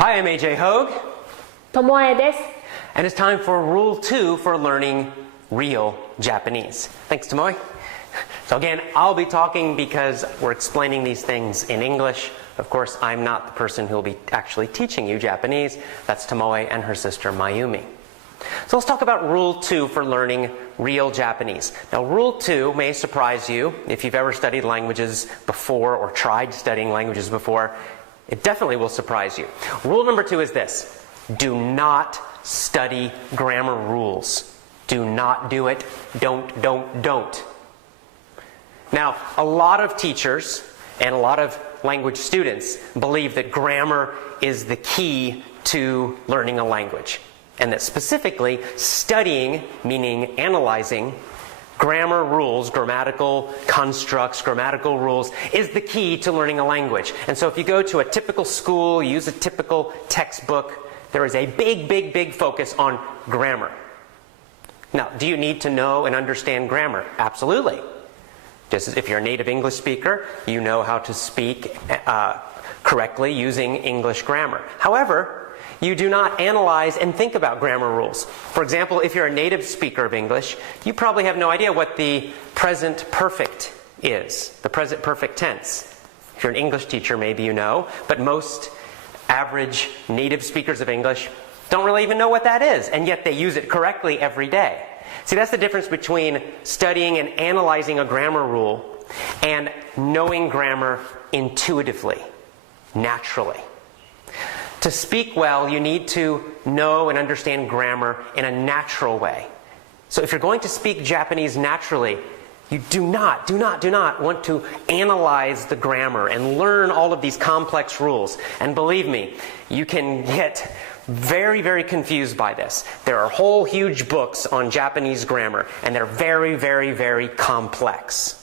Hi, I'm AJ Hogue, ともえです。 and it's time for Rule 2 for learning real Japanese. Thanks, Tomoe. So again, I'll be talking because we're explaining these things in English. Of course, I'm not the person who will be actually teaching you Japanese. That's Tomoe and her sister Mayumi. So let's talk about Rule 2 for learning real Japanese. Now, Rule 2 may surprise you if you've ever studied languages before or tried studying languages before. It definitely will surprise you. Rule number 2 is this: do not study grammar rules. Do not do it. Don't. Now, a lot of teachers and a lot of language students believe that grammar is the key to learning a language, and that specifically studying, meaning analyzing, grammar rules, grammatical constructs, grammatical rules, is the key to learning a language. And so if you go to a typical school, use a typical textbook, there is a big focus on grammar. Now, do you need to know and understand grammar? Absolutely. Just as if you're a native English speaker, you know how to speak correctly using English grammar. However, you do not analyze and think about grammar rules. For example, if you're a native speaker of English, you probably have no idea what the present perfect is, the present perfect tense. If you're an English teacher, maybe you know, but most average native speakers of English don't really even know what that is, and yet they use it correctly every day. See, that's the difference between studying and analyzing a grammar rule and knowing grammar intuitively, naturally. To speak well, you need to know and understand grammar in a natural way. So if you're going to speak Japanese naturally, you do not want to analyze the grammar and learn all of these complex rules. And believe me, you can get very confused by this. There are whole huge books on Japanese grammar, and they're very complex.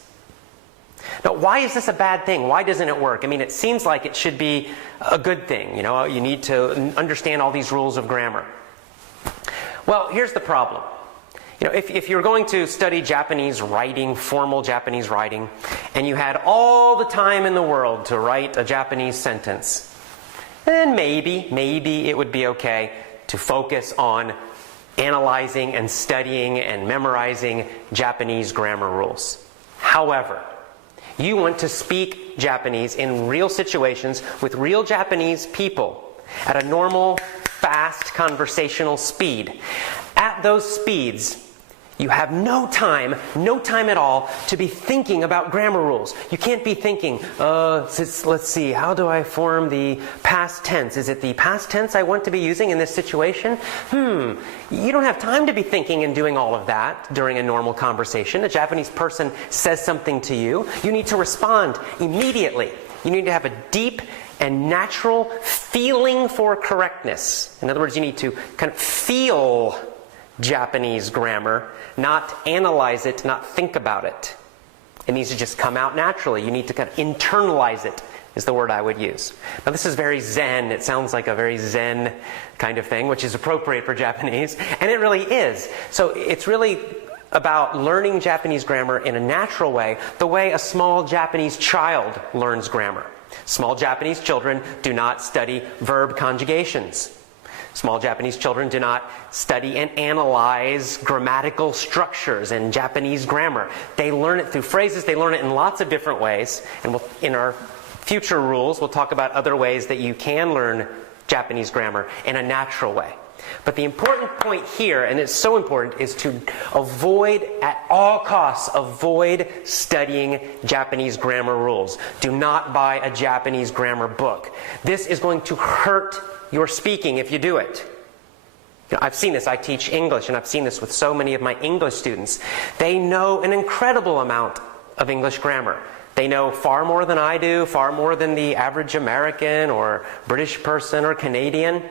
Now, why is this a bad thing? Why doesn't it work? I mean, it seems like it should be a good thing. You know, you need to understand all these rules of grammar. Well, here's the problem. You know, if you're going to study Japanese writing, formal Japanese writing, and you had all the time in the world to write a Japanese sentence, then maybe it would be okay to focus on analyzing and studying and memorizing Japanese grammar rules. However, you want to speak Japanese in real situations with real Japanese people at a normal, fast, conversational speed. At those speeds, you have no time at all to be thinking about grammar rules. You can't be thinking, let's see, how do I form the past tense? Is it the past tense I want to be using in this situation? You don't have time to be thinking and doing all of that during a normal conversation. A Japanese person says something to you. You need to respond immediately. You need to have a deep and natural feeling for correctness. In other words, you need to kind of feel Japanese grammar, not analyze it, not think about it. It needs to just come out naturally. You need to kind of internalize it, is the word I would use. Now, this is very Zen. It sounds like a very Zen kind of thing, which is appropriate for Japanese, and it really is. So it's really about learning Japanese grammar in a natural way, the way a small Japanese child learns grammar. Small Japanese children do not study verb conjugations. Small Japanese children do not study and analyze grammatical structures and Japanese grammar. They learn it through phrases. They learn it in lots of different ways. And in our future rules, we'll talk about other ways that you can learn Japanese grammar in a natural way. But the important point here, and it's so important, is to avoid, at all costs, avoid studying Japanese grammar rules. Do not buy a Japanese grammar book. This is going to hurt your speaking if you do it. You know, I've seen this. I teach English, and I've seen this with so many of my English students. They know an incredible amount of English grammar. They know far more than I do, far more than the average American or British person or Canadian,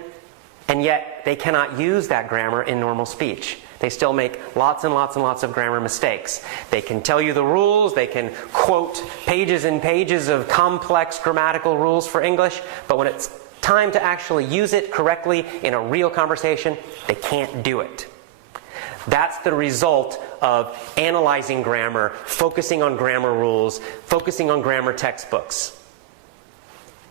and yet they cannot use that grammar in normal speech. They still make lots and lots of grammar mistakes. They can tell you the rules, they can quote pages and pages of complex grammatical rules for English, but when it's time to actually use it correctly in a real conversation, they can't do it. That's the result of analyzing grammar, focusing on grammar rules, focusing on grammar textbooks.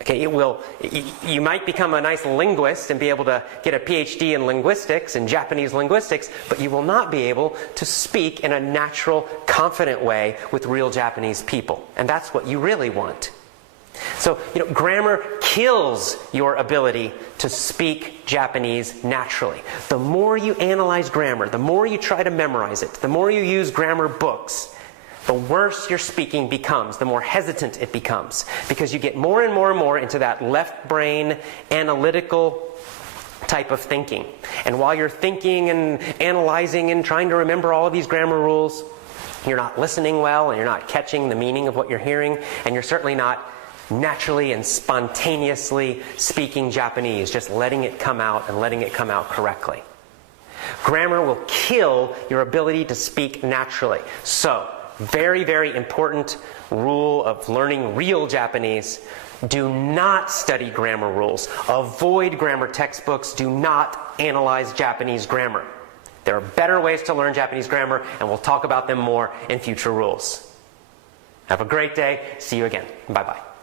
Okay, you might become a nice linguist and be able to get a PhD in linguistics and Japanese linguistics, but you will not be able to speak in a natural, confident way with real Japanese people. And that's what you really want. So, grammar kills your ability to speak Japanese naturally. The more you analyze grammar, the more you try to memorize it, the more you use grammar books, the worse your speaking becomes, the more hesitant it becomes, because you get more and more and more into that left brain analytical type of thinking. And while you're thinking and analyzing and trying to remember all of these grammar rules, you're not listening well, and you're not catching the meaning of what you're hearing, and you're certainly not naturally and spontaneously speaking Japanese, just letting it come out and letting it come out correctly. Grammar will kill your ability to speak naturally. So, very, very important rule of learning real Japanese: do not study grammar rules. Avoid grammar textbooks. Do not analyze Japanese grammar. There are better ways to learn Japanese grammar, and we'll talk about them more in future rules. Have a great day. See you again. Bye-bye.